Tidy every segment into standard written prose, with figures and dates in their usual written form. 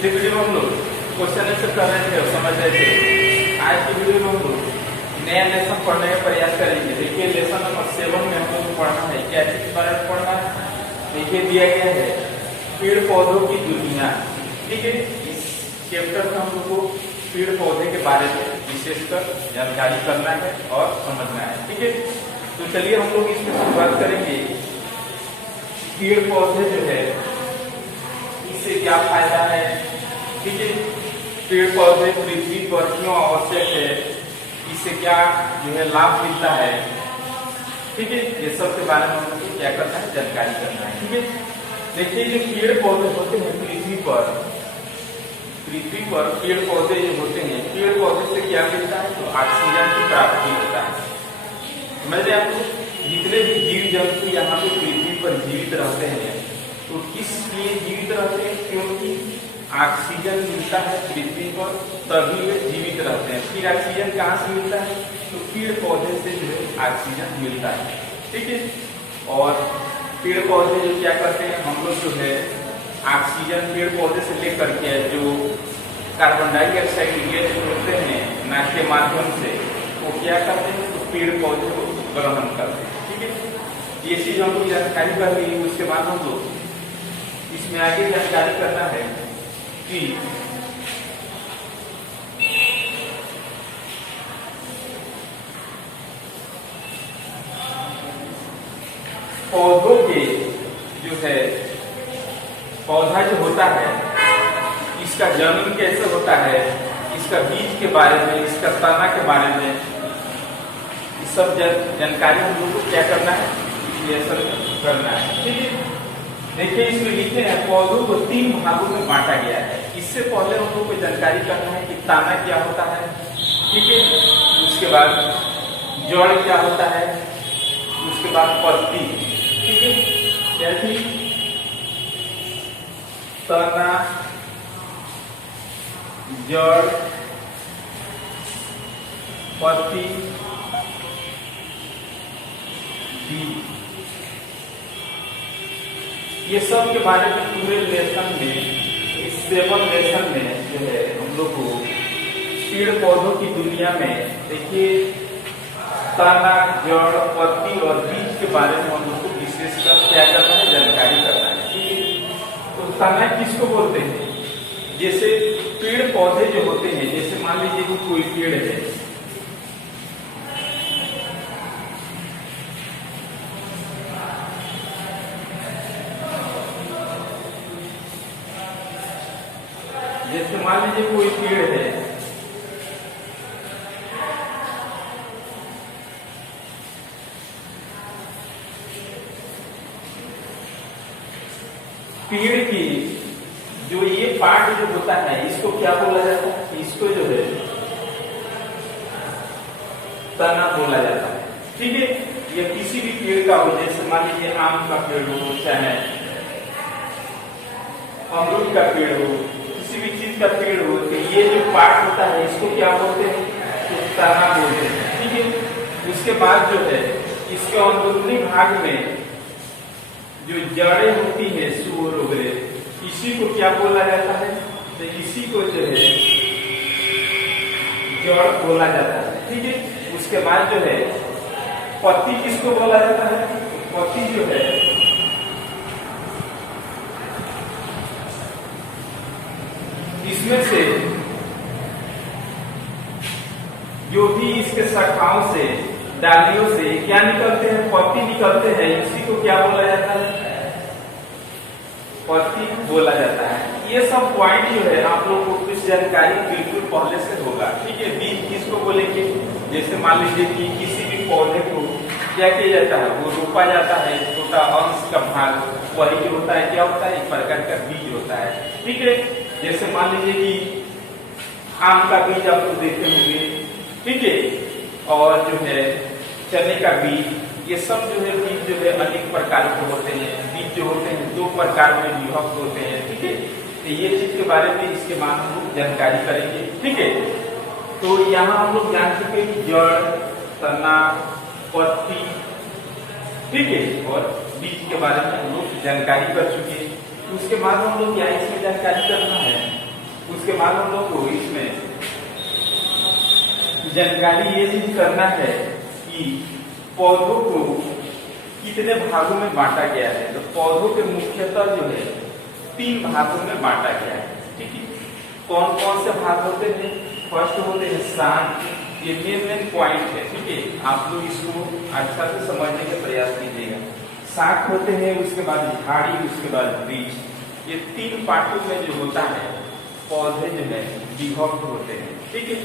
पिछले वीडियो में हम लोग क्वेश्चन आंसर कर रहे थे और समझ रहे थे। आज की वीडियो में हम लोग नया लेसन पढ़ने का प्रयास करेंगे। देखिए लेसन नंबर 7 में हम लोग को पढ़ना है, क्या चीज के बारे में पढ़ना है। देखिए दिया गया है पेड़ पौधों की दुनिया। ठीक है, इस चैप्टर में हम लोग को पेड़ पौधे के बारे में विशेषकर जानकारी करना है और समझना है। ठीक है, तो चलिए हम लोग इसमें शुरुआत करेंगे। पेड़ पौधे जो है इससे क्या फायदा है। ठीक है, पेड़ पौधे पृथ्वी पर क्यों आवश्यक है, इससे क्या जो है लाभ मिलता है। ठीक है, ये सब के बारे में हमको क्या करना है, जानकारी करना है। ठीक है, देखिए जो पेड़ पौधे होते हैं पृथ्वी पर पेड़ पौधे जो होते हैं, पेड़ पौधे से क्या मिलता है, तो ऑक्सीजन की प्राप्ति होता है। समझे आपको, जितने भी जीव जंतु यहाँ पे पृथ्वी पर जीवित रहते हैं तो किस लिए जीवित रहते हैं, क्योंकि ऑक्सीजन मिलता है पृथ्वी पर, तभी वे जीवित रहते हैं। फिर ऑक्सीजन कहाँ से मिलता है, तो पेड़ पौधे से जो है ऑक्सीजन मिलता है। ठीक है, और पेड़ पौधे जो क्या करते हैं, हम लोग जो है ऑक्सीजन पेड़ पौधे से लेकर के जो कार्बन डाइऑक्साइड गैस छोड़ते हैं नाक के माध्यम से, वो क्या करते हैं, तो पेड़ पौधे को ग्रहण करते हैं। ठीक है, ये चीज हमको जानकारी कर ली। उसके बाद हम लोग इसमें आगे जानकारी करना है कि पौधों के जो है पौधा जो होता है इसका जन्म कैसे होता है, इसका बीज के बारे में, इसका तना के बारे में, इस सब जानकारी हम लोग को क्या करना है, करना है। ठीक है, देखिए इसमें लिखे हैं पौधों को 3 भागों में बांटा गया है। इससे पहले हम लोग को जानकारी करना है कि तना क्या होता है। ठीक है, उसके बाद जड़ क्या होता है, उसके बाद पत्ती। ठीक है, क्या थी, तना, जड़, पत्ती, बीज। ये सब के बारे में पूरे लेसन में, इस 7 लेसन में जो है हम लोग को पेड़ पौधों की दुनिया में देखिए तना, जड़, पत्ती और बीज के बारे में हम लोग को विशेषकर क्या करना है, जानकारी करना है। ठीक है, तो तना किसको बोलते हैं, जैसे पेड़ पौधे जो होते हैं, जैसे मान लीजिए कि कोई पेड़ है, जैसे मान लीजिए कोई पेड़ है, पेड़ की जो ये पार्ट जो होता है इसको क्या बोला जाता है, इसको जो है तना बोला जाता है। ठीक है, ये किसी भी पेड़ का हो, जैसे मान लीजिए आम का पेड़ हो, चाहे अमरूद का पेड़ हो, किसी भी चीज का पेड़ हो, तो ये जो पार्ट होता है इसको क्या बोलते हैं, तो तना बोलते हैं। ठीक है, उसके बाद जो है इसके अंदरूनी भाग में जो जड़ें होती है, सूर वगैरह, इसी को क्या बोला जाता है, तो इसी को जो है जड़ बोला जाता है। ठीक है, उसके बाद जो है पत्ती किसको बोला जाता है, पत्ती जो है इसमें से जो भी इसके शाखाओं से, डालियों से क्या निकलते हैं, पत्ती निकलते हैं, इसी को क्या बोला जाता है, पत्ती बोला जाता है। ये सब पॉइंट जो है आप लोगों को कुछ जानकारी बिल्कुल पहले से होगा। ठीक है, बीज किसको बोलेंगे, जैसे मान लीजिए कि किसी भी पौधे को क्या किया जाता है, वो रोपा जाता है, छोटा अंश का भाग वही जो होता है क्या होता है, एक प्रकार का बीज होता है। ठीक है, जैसे मान लीजिए कि आम का बीज आप लोग देखते होंगे। ठीक है, और जो है चने का बीज, ये सब जो है बीज जो है अनेक प्रकार के होते हैं। बीज जो होते हैं 2 प्रकार में विभक्त होते हैं। ठीक है, तो ये चीज के बारे में इसके बाद हम लोग जानकारी करेंगे। ठीक है, तो यहाँ हम लोग जान चुके कि जड़, तना, पत्ती, ठीक है, और बीज के बारे में हम लोग जानकारी कर चुके हैं। उसके बाद हम लोग क्या इसमें जानकारी करना है, उसके बाद हम लोग को इसमें जानकारी ये चीज करना है कि पौधों को कितने भागों में बांटा गया है। तो पौधों के मुख्यतः जो है 3 भागों में बांटा गया है। ठीक है, कौन कौन से भाग होते हैं? फर्स्ट होते हैं शाख, ये मेन पॉइंट है। ठीक है, आप लोग इसको अच्छा से समझने का प्रयास कीजिएगा। शाख होते हैं, उसके बाद झाड़ी, उसके बाद वृक्ष। ये 3 पार्टों में जो होता है पौधे जो है विभक्त होते हैं। ठीक है,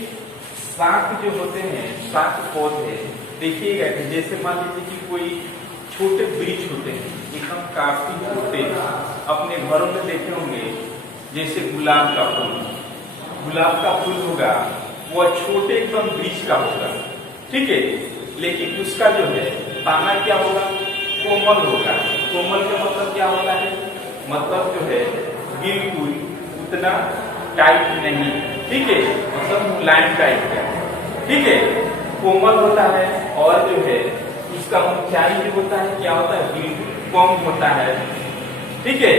शाख जो होते हैं, शाख पौधे देखिएगा कि जैसे मान लीजिए कि कोई छोटे वृक्ष होते हैं एकदम काफी छोटे, अपने घरों में देखे होंगे जैसे गुलाब का फूल होगा, वह छोटे एकदम वृक्ष का होगा। ठीक है, लेकिन उसका जो है तना क्या होगा? कोमल होगा। कोमल का मतलब क्या होता है? मतलब जो है बिल्कुल उतना टाइट नहीं। ठीक है, मतलब मुलायम टाइप का। ठीक है, कोमल होता है और जो है उसका ऊंचाई जो होता है क्या होता है? बिल्कुल कम होता है। ठीक है,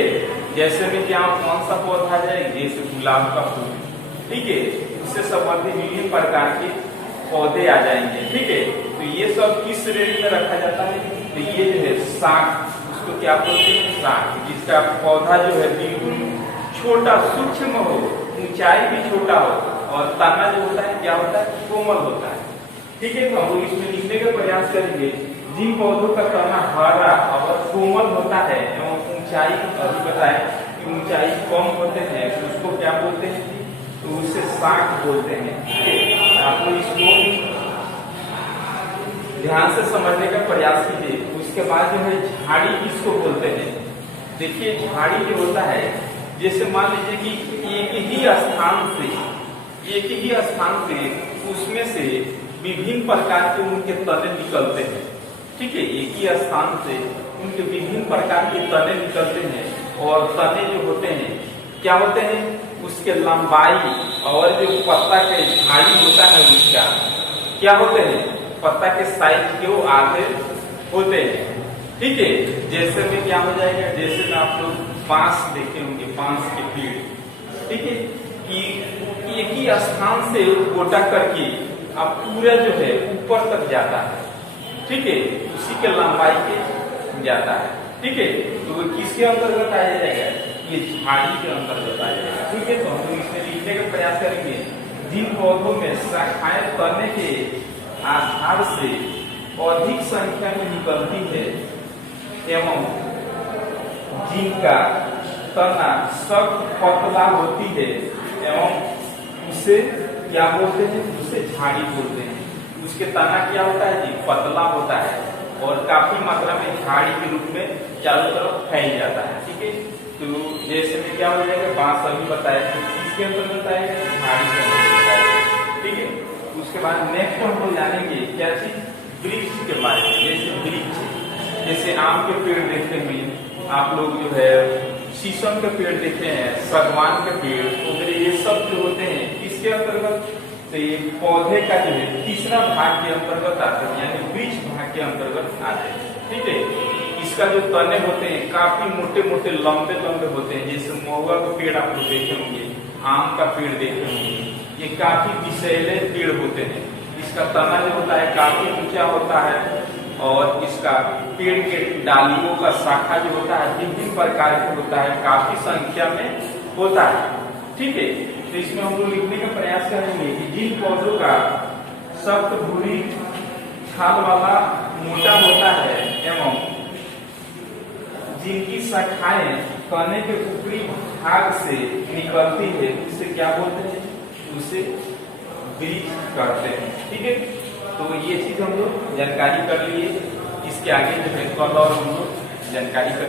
जैसे में क्या कौन सा पौधा है? जैसे गुलाब का फूल। ठीक है, उससे संबंधित विभिन्न प्रकार के पौधे आ जाएंगे। ठीक है, तो ये सब किस श्रेणी में रखा जाता है? तो ये जो है शाख, उसको क्या बोलते हैं? शाख, जिसका पौधा जो है बिल्कुल छोटा सूक्ष्म हो, ऊंचाई भी छोटा हो और तना जो होता है क्या होता है? कोमल होता है। ठीक है, तो हम लोग इसमें लिखने का प्रयास करेंगे। जिन पौधों का तना हरा और कोमल होता है एवं ऊंचाई अभी बताए कि ऊंचाई कम होते हैं, उसको क्या बोलते हैं? तो उसे शाख बोलते हैं। ठीक है, आप लोग इसको ध्यान से समझने का प्रयास कीजिए। उसके बाद जो है झाड़ी किसको बोलते हैं? देखिए, झाड़ी जो होता है जैसे मान लीजिए कि एक ही स्थान से उसमें से विभिन्न प्रकार के उनके तने निकलते हैं। ठीक है, एक ही स्थान से उनके विभिन्न प्रकार के तने निकलते हैं और तने जो होते हैं क्या होते हैं? उसके लंबाई और जो पत्ता के झाड़ी होता है उसका क्या होते हैं? पत्ता के साइज के वो आधे होते हैं। ठीक है, जैसे में क्या हो जाएगा? जैसे में आप लोग बांस देखे होंगे, बांस के पेड़। ठीक है, कि एक ही स्थान से गोटा करके अब पूरा जो है ऊपर तक जाता है। ठीक है, उसी के लंबाई के जाता है। ठीक है, तो वो किसके अंतर्गत आ जाएगा? ये झाड़ी के अंतर्गत आ जाएगा। ठीक है, तो हम लोग इसमें लिखने का प्रयास करेंगे। जिन पौधों में शाखाएं तने के आधार से अधिक संख्या में निकलती है एवं जिनका तना सख्त पतला होती है एवं उसे क्या बोलते हैं? उसे झाड़ी बोलते हैं। उसके तना क्या होता है जी? पतला होता है और काफी मात्रा में झाड़ी के रूप में चारों तरफ फैल जाता है। ठीक है, तो जैसे में क्या हो जाएगा? बांस अभी बताया, तो किसके अंतर्गत आएगा? झाड़ी के अंतर्गत आएगा। ठीक है, उसके बाद नेक्स्ट हम लोग जानेंगे क्या चीज? वृक्ष के बारे में। जैसे वृक्ष, जैसे आम के पेड़ देखते हुए आप लोग जो है शीशम के पेड़ देखे हैं, सागवान के पेड़ वगैरह, ये सब जो होते हैं किसके अंतर्गत? तो ये पौधे का जो है तीसरा भाग के अंतर्गत आते हैं, यानी वृक्ष भाग के अंतर्गत आते हैं। ठीक है, इसका जो तने होते हैं काफी मोटे मोटे लंबे लंबे होते हैं। जैसे महुआ का पेड़ आप लोग देखे होंगे, आम का पेड़ देखे होंगे, ये काफी विषैले पेड़ होते हैं। इसका तना जो होता है काफी ऊंचा होता है और इसका पेड़ के डालियों का शाखा जो होता है विभिन्न प्रकार के होता है, काफी संख्या में होता है। ठीक है, तो इसमें हम लोग लिखने का प्रयास करेंगे कि जिन पौधों का सख्त भूरी छाल वाला मोटा होता है एवं जिनकी शाखाएं तने के ऊपरी भाग से निकलती है, उसे क्या बोलते हैं? उसे वृक्ष कहते हैं। ठीक है, तो ये चीज हम लोग जानकारी कर लिए। इसके आगे जो है कल और हम लोग जानकारी कर